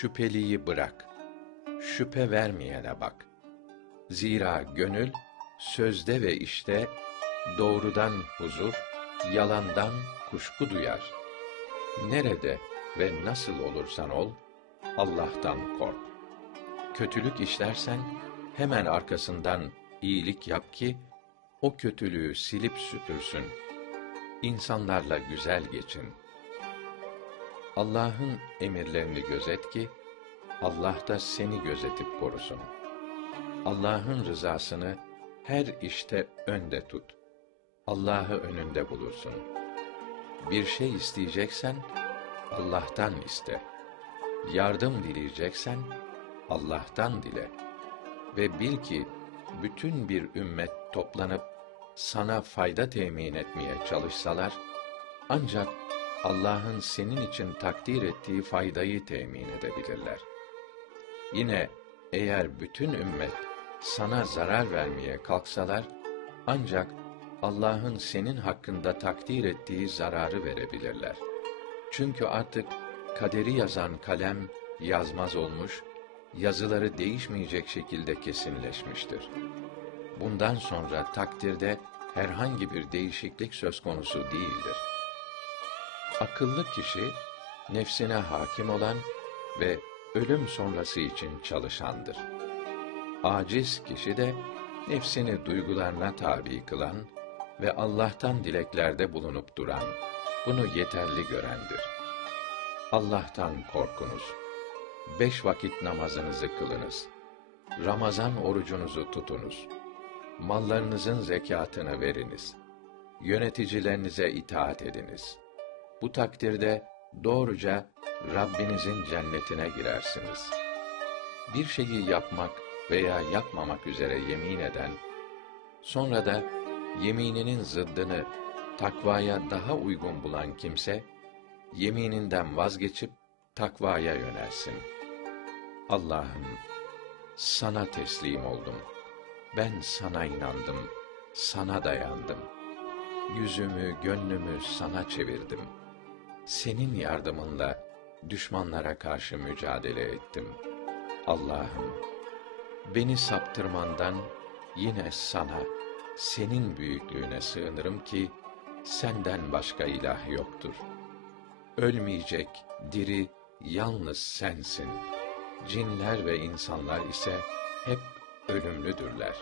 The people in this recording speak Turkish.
Şüpheliyi bırak. Şüphe vermeyene bak. Zira gönül sözde ve işte doğrudan huzur, yalandan kuşku duyar. Nerede ve nasıl olursan ol, Allah'tan kork. Kötülük işlersen hemen arkasından iyilik yap ki o kötülüğü silip süpürsün. İnsanlarla güzel geçin. Allah'ın emirlerini gözet ki Allah da seni gözetip korusun. Allah'ın rızasını her işte önde tut. Allah'ı önünde bulursun. Bir şey isteyeceksen Allah'tan iste. Yardım dileyeceksen Allah'tan dile. Ve bil ki bütün bir ümmet toplanıp sana fayda temin etmeye çalışsalar ancak Allah'ın senin için takdir ettiği faydayı temin edebilirler. Yine eğer bütün ümmet sana zarar vermeye kalksalar ancak Allah'ın senin hakkında takdir ettiği zararı verebilirler. Çünkü artık kaderi yazan kalem yazmaz olmuş, yazıları değişmeyecek şekilde kesinleşmiştir. Bundan sonra takdirde herhangi bir değişiklik söz konusu değildir. Akıllı kişi nefsine hakim olan ve ölüm sonrası için çalışandır. Aciz kişi de nefsini duygularına tabi kılan ve Allah'tan dileklerde bulunup duran, bunu yeterli görendir. Allah'tan korkunuz. Beş vakit namazınızı kılınız. Ramazan orucunuzu tutunuz. Mallarınızın zekatını veriniz. Yöneticilerinize itaat ediniz. Bu takdirde doğruca Rabbinizin cennetine girersiniz. Bir şeyi yapmak veya yapmamak üzere yemin eden, sonra da yemininin zıddını takvaya daha uygun bulan kimse, yemininden vazgeçip takvaya yönelsin. Allah'ım, sana teslim oldum. Ben sana inandım, sana dayandım. Yüzümü, gönlümü sana çevirdim. Senin yardımınla düşmanlara karşı mücadele ettim. Allah'ım, beni saptırmandan yine sana, senin büyüklüğüne sığınırım ki senden başka ilah yoktur. Ölmeyecek, diri yalnız sensin. Cinler ve insanlar ise hep ölümlüdürler.